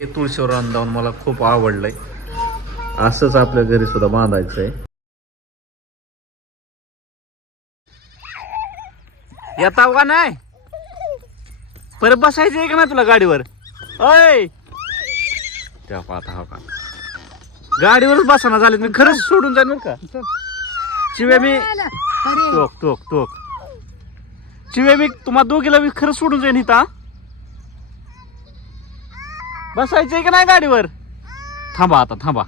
हे तुळशीवर अंदावून मला खूप आवडलंय. असंच आपल्या घरी सुद्धा बांधायचंय. येताव का नाही? परत बसायचंय का नाही तुला गाडीवर? अय त्या पाहता हो का? गाडीवरच बसाना झाले मी खरंच सोडून जाईन बरं का? चिवे मी टोक टोक टोक. चिवे मी तुम्हाला दोघीला मी खरंच सोडून जाईन इथं? बसायचंय का नाही गाडीवर? थांबा आता थांबा.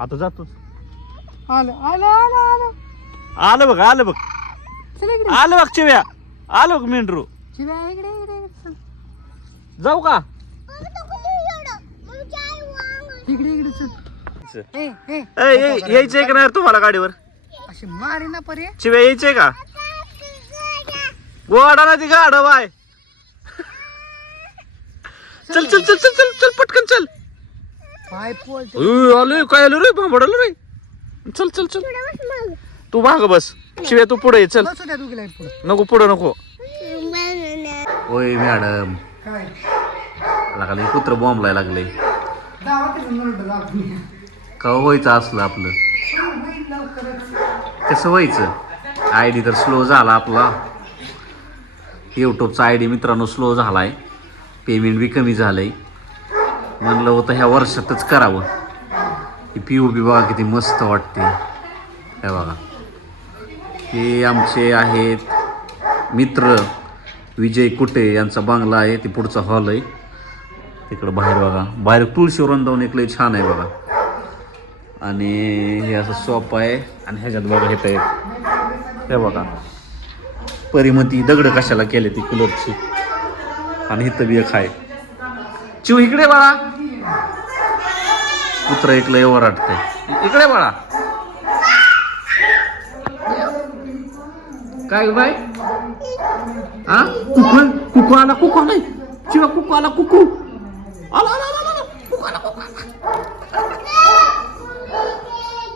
आता जातोच. आलं आलं आलं आलं. आलं बघ आलं बघ. चल इकडे. आलं बघ चिव्या. आलं बघ मेंढरू. शिव्या इकडे इकडे इकडे. चल. जाऊ का? इकडे इकडे चल. ए ए. ए, ए, यायचंय का नाही तुम्हाला गाडीवर? अशी मारी ना पर्याय चिव्या यायचंय का? गोडा ना ती गाड बाय चल चल चल चल चल चल पटकन चल. पाय पोळते उय, आलोय काय आलो रे? भांबड आलो रे चल चल चल. तू माग बस. शिव्या तू पुढे ये, चल. बसू द्या दोघीला पुढे. नको पुढे नको. होय मॅडम. काय? लागले कुत्र बॉम्बलाय लागली का व्हायचं असलं आपलं? कसं व्हायचं? आय डी तर स्लो झाला आपला. यूट्यूबचा आय डी मित्रांनो स्लो झालाय. पेमेंट बी कमी झालं आहे म्हणलं होतं ह्या वर्षातच करावं. ही पी ओ बी बघा किती मस्त वाटते. हे बघा. हे आमचे आहेत मित्र विजय कुटे यांचा बंगला आहे ते पुढचा हॉल आहे. तिकडं बाहेर बघा. बाहेर तुळशी जाऊन एकलं छान आहे बघा. आणि हे असं सोपं आहे आणि ह्याच्यात बघा हे एक हे बघा. परिमती दगड कशाला केले ती कुलरची आणि ही तबियत आहे. चिव इकडे बाळा. कुत्र एक लय वाटतंय इकडे बाळा. काय बाय हा कुकू कुकू आला कुकू नाही. चिवा कुकू आला कुकू. आला आला आला कुकू आला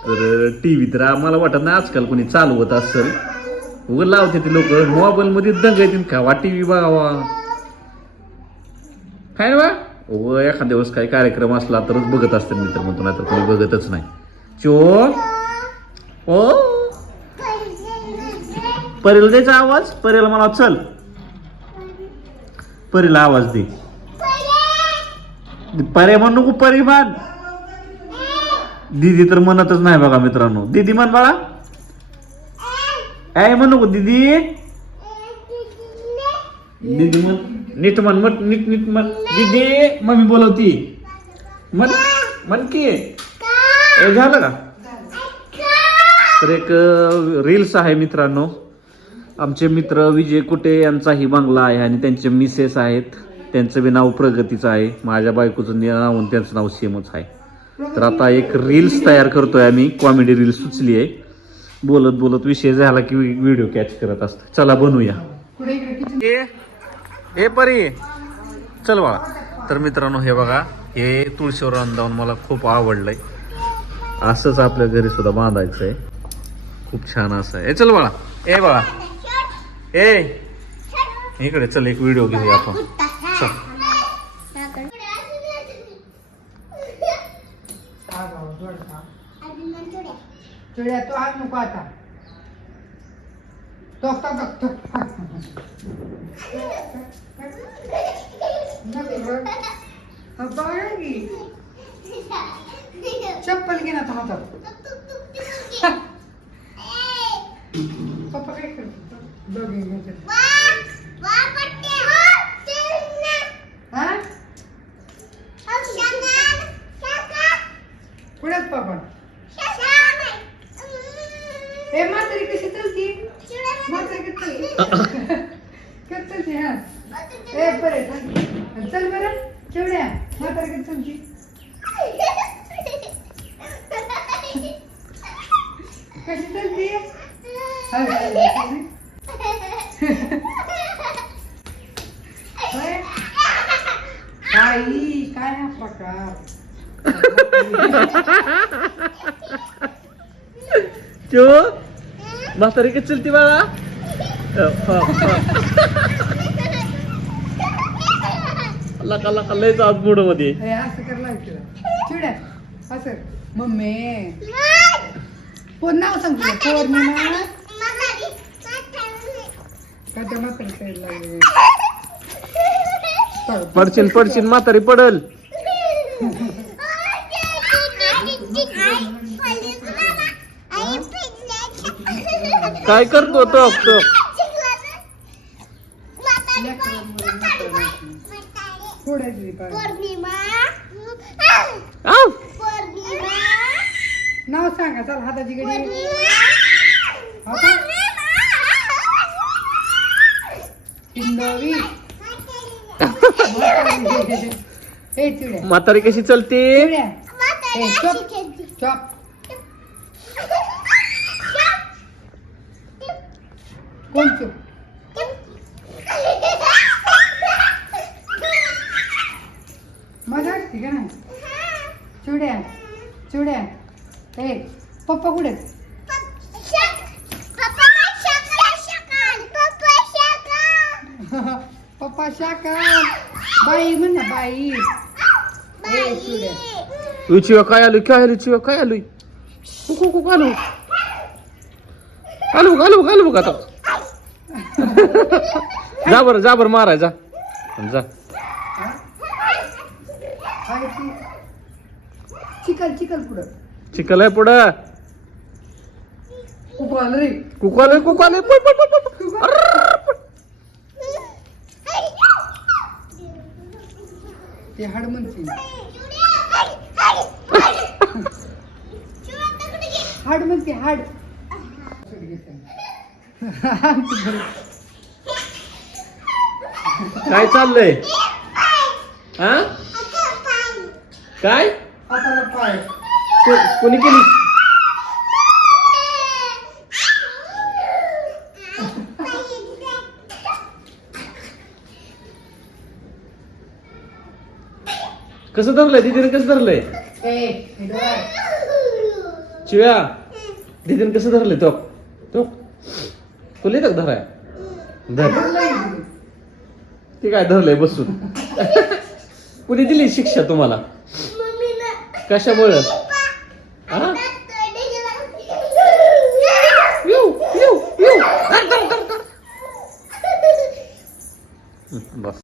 तर टी व्ही तर आम्हाला वाटत नाही आजकाल कोणी चालवत असेल. उघड लावते ते लोक. मोबाईलमध्ये दंग येतील खावा टी व्ही बघावा. काय ना बा. व एखाद्या दिवस काही कार्यक्रम असला तरच बघत असते मित्र म्हणतो नाही तर कोणी बघतच नाही. चो. ओ. परेल द्यायचा आवाज? परेल मला चल. परीला आवाज दे. परे म्हण नको परी म्हण. दीदी तर म्हणतच नाही बघा मित्रांनो. दिदी म्हण बाळा. ऐ म्हण नको दीदी. दीदी म्हण. नीट म्हण म्हण नीट नीट म्हण. दीदी मम्मी बोलवती. म्हण म्हण की. ए झालं का? तर एक रील्स आहे मित्रांनो. आमचे मित्र विजय कुटे यांचाही बंगला आहे आणि त्यांचे मिसेस आहेत. त्यांचं बी नाव प्रगतीचं आहे. माझ्या बायकोचं नाव आणि त्यांचं नाव सेमच आहे. तर आता एक रील्स तयार करतोय आम्ही. कॉमेडी रील्स सुचली आहे. बोलत बोलत विषय झाला की व्हिडिओ कॅच करत असतो चला बनवूया पुढे इकडे किचन ए हे परी. चल बाळा. तर मित्रांनो हे बघा हे तुळशीवर अंदावून मला खूप आवडलंय. असंच आपल्या घरी सुद्धा बांधायचंय. खूप छान असं आहे. ए, चल बाळा. ए बाळा. ए. इकडे चल एक व्हिडिओ घेऊया आपण. चल. तू आज नको आता. टोक टोक टोक बघा की. चप्पल घे ना हातात पप्पा काय करतो दोघे घेते हा कुणाच पप्पा ए म्हातारी कशी चलती म्हातारी कशी चलती कशी चलती हा ए बरे चल बरं केवढ्या म्हातारी कशी चलती कशी चलती अरे, अरे, अरे. होय? काही काय हा प्रकार चो म्हातारी किती चलती बाळा लका लका लयच आज मूडमध्ये हे असं कर लाव तिला चिवड्या असं मम्मी कोण नाव सांग तुला पौर्णिमा पडशील पडशील म्हातारी पडल काय करतो तो तो. नाव सांगा चल हाताची गडी. हे म्हातारी कशी चलते? हे चॉप. कोणचं? कोण मजा वाटते का ना चुड्या चुड्या हे पप्पा कुठे पप्पा शाका बाई म्हण ना बाई. हे काय आलो काय आलो काय आलो कुकू कुकू आलो घालू घालू घालू का आता. जा बरं जा बरं माराय जा. जा. हा? चिकल चिकल पुढं. चिकल आहे पुढं. खूप आलं रे. कुकू आलोय कुकू आलोय पळ, पळ, पळ, पळ, पळ. अर्र, पळ. ते हाड म्हणते हाड म्हणते हाड. काय चाललंय? हा? काय? कोणी केली? कसं धरलंय? दीदीने कसं धरलंय. चिव्या दीदीने कसं धरलंय? तो तो. तुला धराय. धर. ते काय धरलंय बसून? कुणी दिली शिक्षा तुम्हाला? कशामुळं?